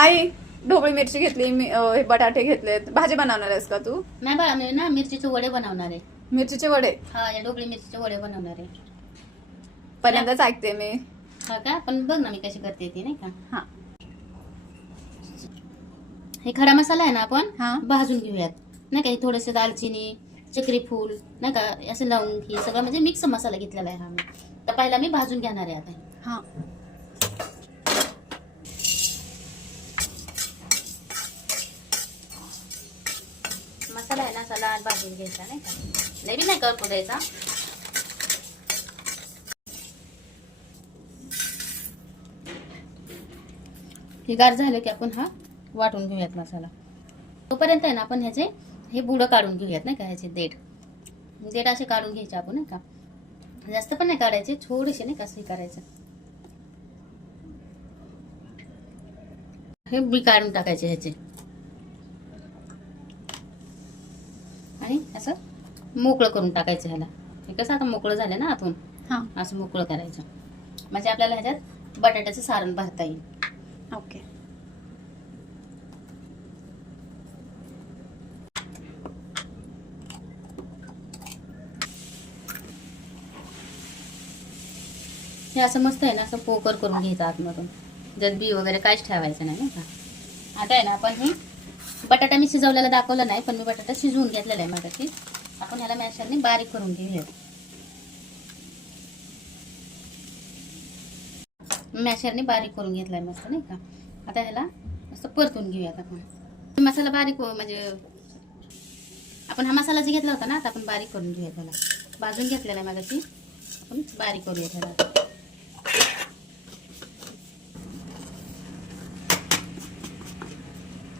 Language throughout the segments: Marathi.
आई ढोबळी मिरची घेतली, हे बटाटे घेतलेत. भाजी बनवणार आहेस का तू? नाही बाळा, मी ना मिरचीचे वडे बनवणार आहे. मिरचीचे वडे? हा, या ढोबळी मिरचीचे वडे बनवणार आहे. पहिल्यांदाच ऐकते मी. हा का? पण बघ ना मी कशी करते ती, नाही का? हा. हे खडा मसाला आहे ना, आपण हा. भाजून घेऊयात, नाही का? हे थोडेसे दालचिनी, चक्री फूल, नाही का, असं लवंग, हे सगळं म्हणजे मिक्स मसाला घेतलेला आहे हा मी. तर पहिला मी भाजून घेणार आहे आता. हा. मसाला आहे ना सलाड भाजून घ्यायचा, नाही का? लई बी नाही करपू द्यायचा. हे गार झालं की आपण हा वाटून घेऊयात मसाला. तोपर्यंत आहे ना आपण ह्याचे हे बुडं काढून घेऊयात, नाही का? ह्याचे देठ असे काढून घ्यायचे आपण, नाही का? जास्त पण नाही काढायचे, थोडेसे, नाही का, असं करायचं. हे बी काढून टाकायचे ह्याचे आणि असं मोकळं करून टाकायचं ह्याला. हे कसं आता मोकळं झालं ना आतून, हा. असं मोकळं करायचं म्हणजे आपल्याला ह्याच्यात बटाट्याचं सारण भरता येईल. ओके. हे असं मस्त आहे ना, असं पोकर करून घ्यायचं आतमधून. त्यात बी वगैरे काहीच ठेवायचं नाही, नाही का? आता आहे ना आपण हे बटाटा मी शिजवलेला दाखवलं नाही, पण मी बटाटा शिजवून घेतलेला आहे मगाशी. आपण ह्याला मॅशरने बारीक करून घेऊया. मॅशरने बारीक करून घेतलाय मस्त, नाही का? आता ह्याला मस्त परतून घेऊयात आपण. मसाला बारीक म्हणजे आपण हा मसाला जे घेतला होता ना, आता आपण बारीक करून घेऊया. त्याला भाजून घेतलेला आहे मगाशी, आपण बारीक करूया त्याला.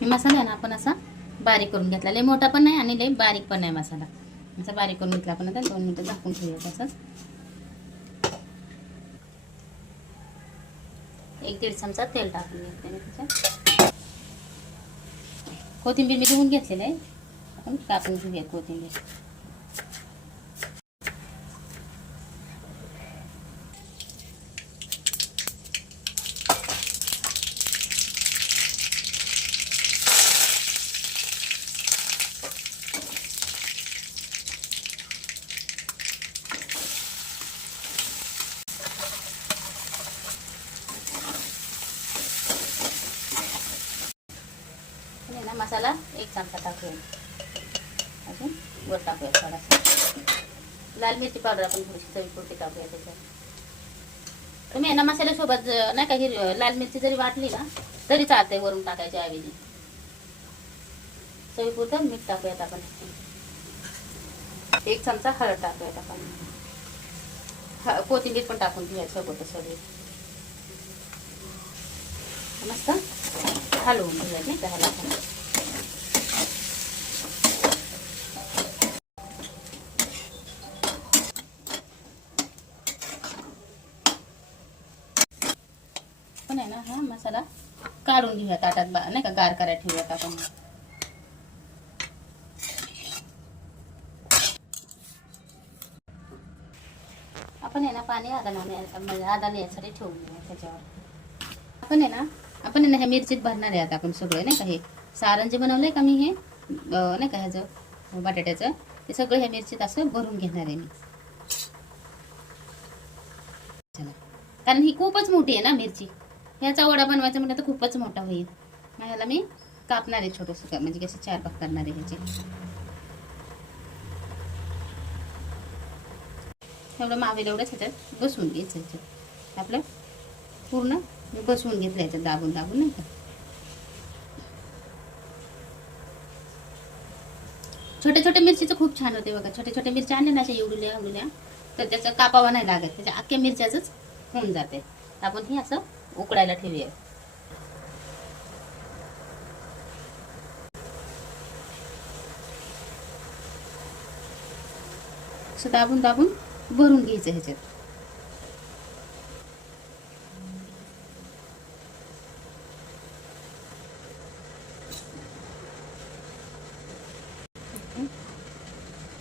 हे मसाला आहे ना आपण असा बारीक करून घेतला. लय मोठा पण नाही आणि लय बारीक पण नाही मसाला. असा बारीक करून घेतला आपण. आता 2 मिनिटं झाकून ठेवूया तसंच. 1-1.5 चमचा तेल टाकून घेतले मी त्याच्यात. कोथिंबीर मी धुवून घेतलेली आहे, आपण टाकून घेऊया कोथिंबीर. मसाला 1 चमचा टाकूया. अजून वर टाकूया थोडासा लाल मिरची पावडर, आपण थोडीशी चवीपुरती टाकूया त्याच्यात. तुम्ही ना मसाल्यासोबत नाही का ही लाल मिरची जरी वाटली ना तरी चालते, वरून टाकायच्या ऐवजी. चवीपुरतं मीठ टाकूयात आपण. 1 चमचा हळद टाकूयात आपण. कोथिंबीर पण टाकून घेऊया सोबत सगळी. मस्त हलवून घेऊया नाही का ह्याला. पण आहे ना हा मसाला काढून घेऊया ताटात, नाही का, गार करायला ठेवूयात आपण. आपण आहे ना पाणी आधा यासाठी ठेवून घेऊया त्याच्यावर. आपण आहे ना ह्या मिरचीत भरणार आहे आता आपण सगळे, नाही का? हे सारण जे बनवलंय का मी, हे नाही का ह्याचं बटाट्याचं, ते सगळं ह्या मिरचीत असं भरून घेणार आहे मी. चला, कारण ही खूपच मोठी आहे ना मिरची. ह्याचा वडा बनवायचा म्हटलं तर खूपच मोठा होईल. मग ह्याला मी कापणार आहे छोटंसं, म्हणजे कसे 4 भाग करणार आहे ह्याचे. एवढं मावेल एवढंच ह्याच्यात बसवून घ्यायचं. ह्याच्यात आपलं पूर्ण बसवून घेतलं ह्याच्यात दाबून दाबून, नाही का? छोटे छोटे मिरचीचं खूप छान होते बघा. छोटे छोटे मिरच्या आणल्या ना अशा एवढुल्या तर त्याचं कापावा नाही लागत, त्याच्या अख्ख्या मिरच्याच होऊन जाते. आपण हे असं उकडायला ठेवूया. असं दाबून दाबून भरून घ्यायचं ह्याच्यात.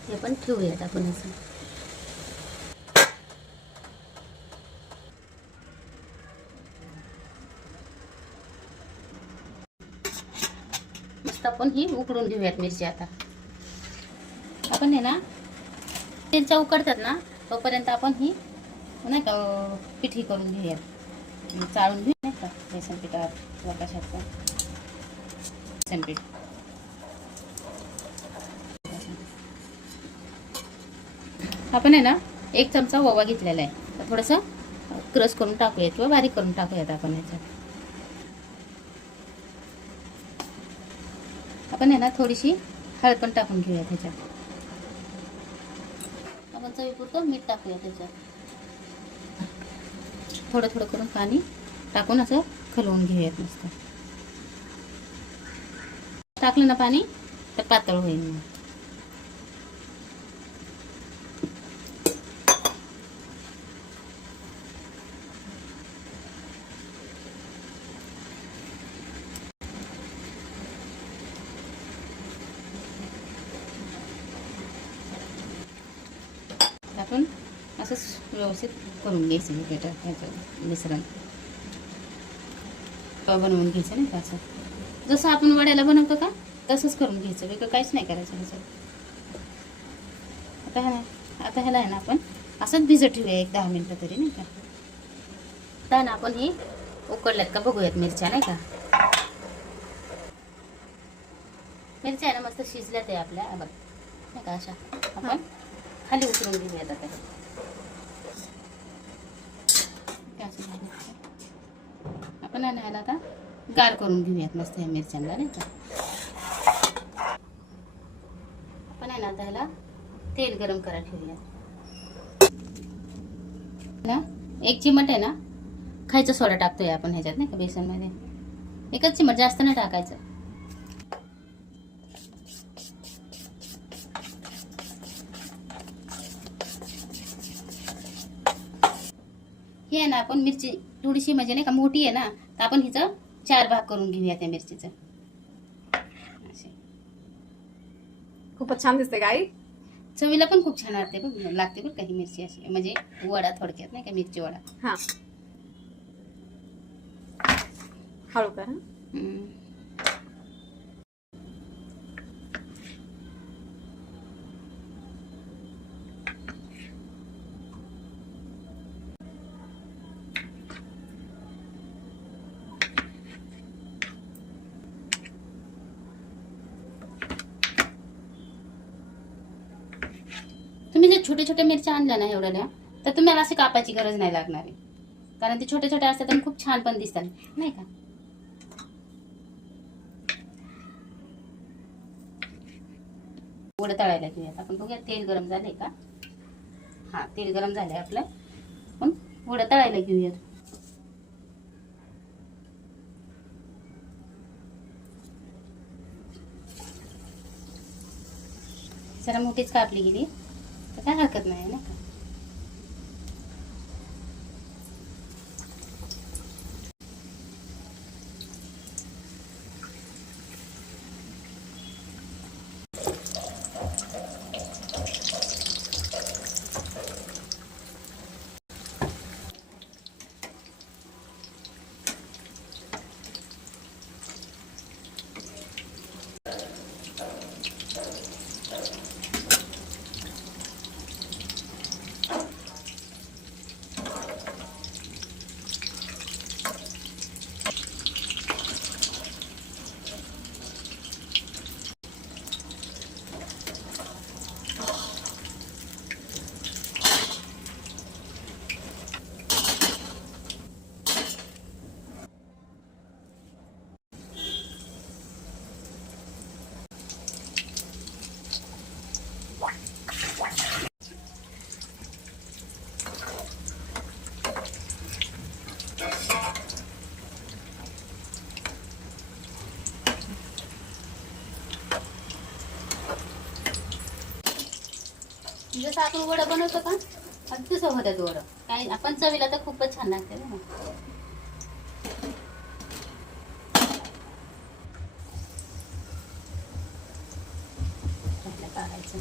हे पण ठेवूयात आपण असं. मस्त आपण ही उकडून घेऊयात मिरची. आता आपण आहे ना मिरच्या उकडतात ना तोपर्यंत आपण ही नाही का पिठी करून घेऊयात. चाळून घेऊ नाही का बेसन पिठावर किंवा कशात पण बेसन पीठ. आपण आहे ना 1 चमचा ओवा घेतलेला आहे. तर थोडंसं क्रश करून टाकूयात किंवा बारीक करून टाकूयात आपण याच्यात. आपण आहे ना थोडीशी हळद पण टाकून घेऊया त्याच्यात. आपण चवीपुरतं मीठ टाकूया त्याच्यात. थोडं थोडं करून पाणी टाकून असं खलवून घेऊयात मस्त. टाकलं ना पाणी तर पातळ होईल मग. आपण असंच व्यवस्थित करून घ्यायचं बेटर ह्याचं मिश्रण बनवून घ्यायचं नाही का. असं जसं आपण वड्याला बनवतो का तसंच करून घ्यायचं. वेगळं काहीच नाही करायचं ह्याचं. आता ह्याला आहे ना आपण असंच भिजत ठेवूया 1-10 मिनटं तरी नाही का. आता ना आपण ही उकडल्यात का बघूयात मिरच्या नाही का. मिरच्या आहे ना मस्त शिजल्यात आहे आपल्या बघ नाही का. अशा आपण खाली उतरून घेऊयात. आता आपण ह्याला आता गार करून घेऊयात मस्त ह्या मिरच्यांना नाही का. आपण आहे ना आता ह्याला तेल गरम करायला ठेवूयात ना. 1 चिमट आहे ना खायचा सोडा टाकतोय आपण ह्याच्यात नाही का बेसनमध्ये. 1च चिमट, जास्त नाही टाकायचं. हे आहे ना आपण मिरची थोडीशी म्हणजे नाही का मोठी आहे ना तर आपण हिचं 4 भाग करून घेऊया त्या मिरचीचं. खूपच छान दिसते गाई. चवीला पण खूप छान लागते बघ काही मिरची अशी म्हणजे वडा थोडक्यात नाही का मिरची वडा. हा हळू कर. तुम्ही जर छोटे छोटे मिरच्या आणल्या ना एवढ्या तर तुम्हाला अशी कापायची गरज नाही लागणार आहे. कारण ते छोटे छोटे असतात आणि खूप छान पण दिसतात नाही का. वडं तळायला घेऊयात आपण. बघूया तेल गरम झालंय का. हा तेल गरम झालंय आपलं. पण वडं तळायला घेऊयात. जरा मोठीच कापली गेली तर काय हरकत नाही ना का. जसं आपण वडं बनवतो का अगदी तसं होतात वडं. काय आपण चवीला तर खूपच छान लागते ना. काढायचं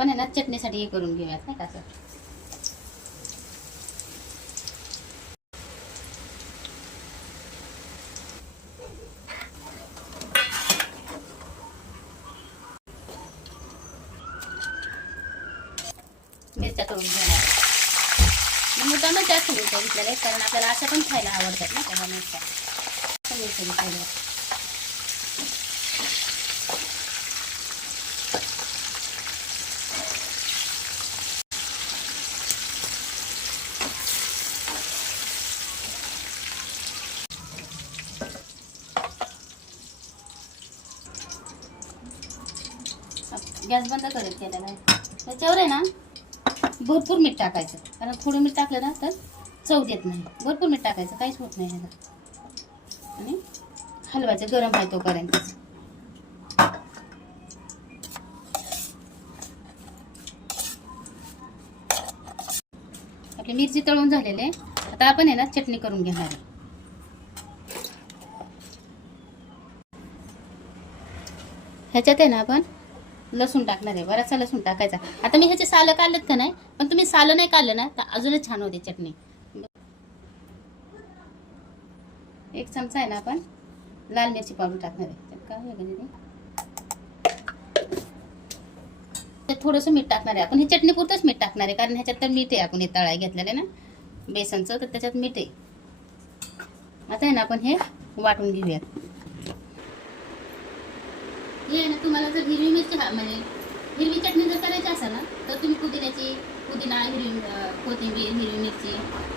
आपण आहे ना चटणीसाठी हे करून घेऊयात नाही का असं. मिरच्या तळून घेणार. मुद्दामच जास्त मिरच्या घेतलेल्या आहेत कारण आपल्याला अशा पण खायला आवडतात ना त्या मिरच्या. मिरच्या घेतलेल्या. गॅस बंद करत केलेला आहे. त्याच्यावर आहे ना भरपूर मीठ टाकायचं कारण थोडं मीठ टाकलं ना तर चव देत नाही. भरपूर मीठ टाकायचं, काहीच होत नाही ह्याला. आणि हलवायचं गरम आहे तोपर्यंत. आपली मिरची तळून झालेली आहे. आता आपण आहे ना चटणी करून घेणार आहे. ह्याच्यात आहे ना आपण लसूण टाकणार आहे. बराचसा लसूण टाकायचा. आता मी ह्याचे सालं काढलेत का नाही, पण तुम्ही सालं नाही काढलं ना तर अजूनच छान होते चटणी. 1 चमचा आहे ना आपण लाल मिरची पावडर टाकणार आहे. तर काय आहे का ते थोडंसं मीठ टाकणार आहे. आपण ही चटणी पुरतच मीठ टाकणार आहे कारण ह्याच्यात तर मीठ आहे. आपण हे तळाय घेतलेलं ना बेसनचं, तर त्याच्यात मीठ आहे. आता आहे ना आपण हे वाटून घेऊयात. हे ना तुम्हाला जर हिरवी मिरची म्हणजे हिरवी चटणी जर करायची असेल ना तर तुम्ही पुदिना, हिरवी कोथिंबीर, हिरवी मिरची,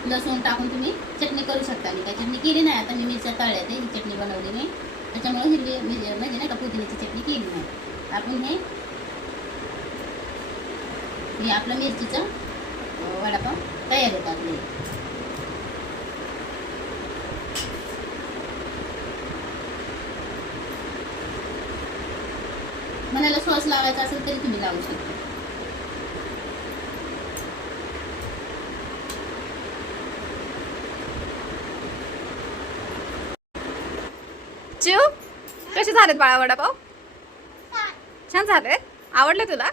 लसूण टाकून तुम्ही चटणी करू शकता. मी काय चटणी केली नाही. आता मी मिरच्या तळल्या ते ही चटणी बनवली मी, त्याच्यामुळे हिरवी म्हणजे नाही का पुदिन्याची चटणी केली नाही. आपण हे आपलं मिरचीचं वडापाव तयार होतात. मनाला सॉस लावायचा असेल तरी तुम्ही लावू शकता. चिव कसे झालेत बाळा वडापाव? छान झाले? आवडले तुला?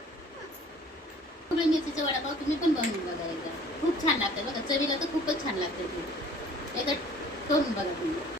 मिरचीचा वडापाव तुम्ही पण बनवून बघा एकदा. खूप छान लागतं बघा. चवीला तर खूपच छान लागतं. एकदा करून बघा तुम्ही.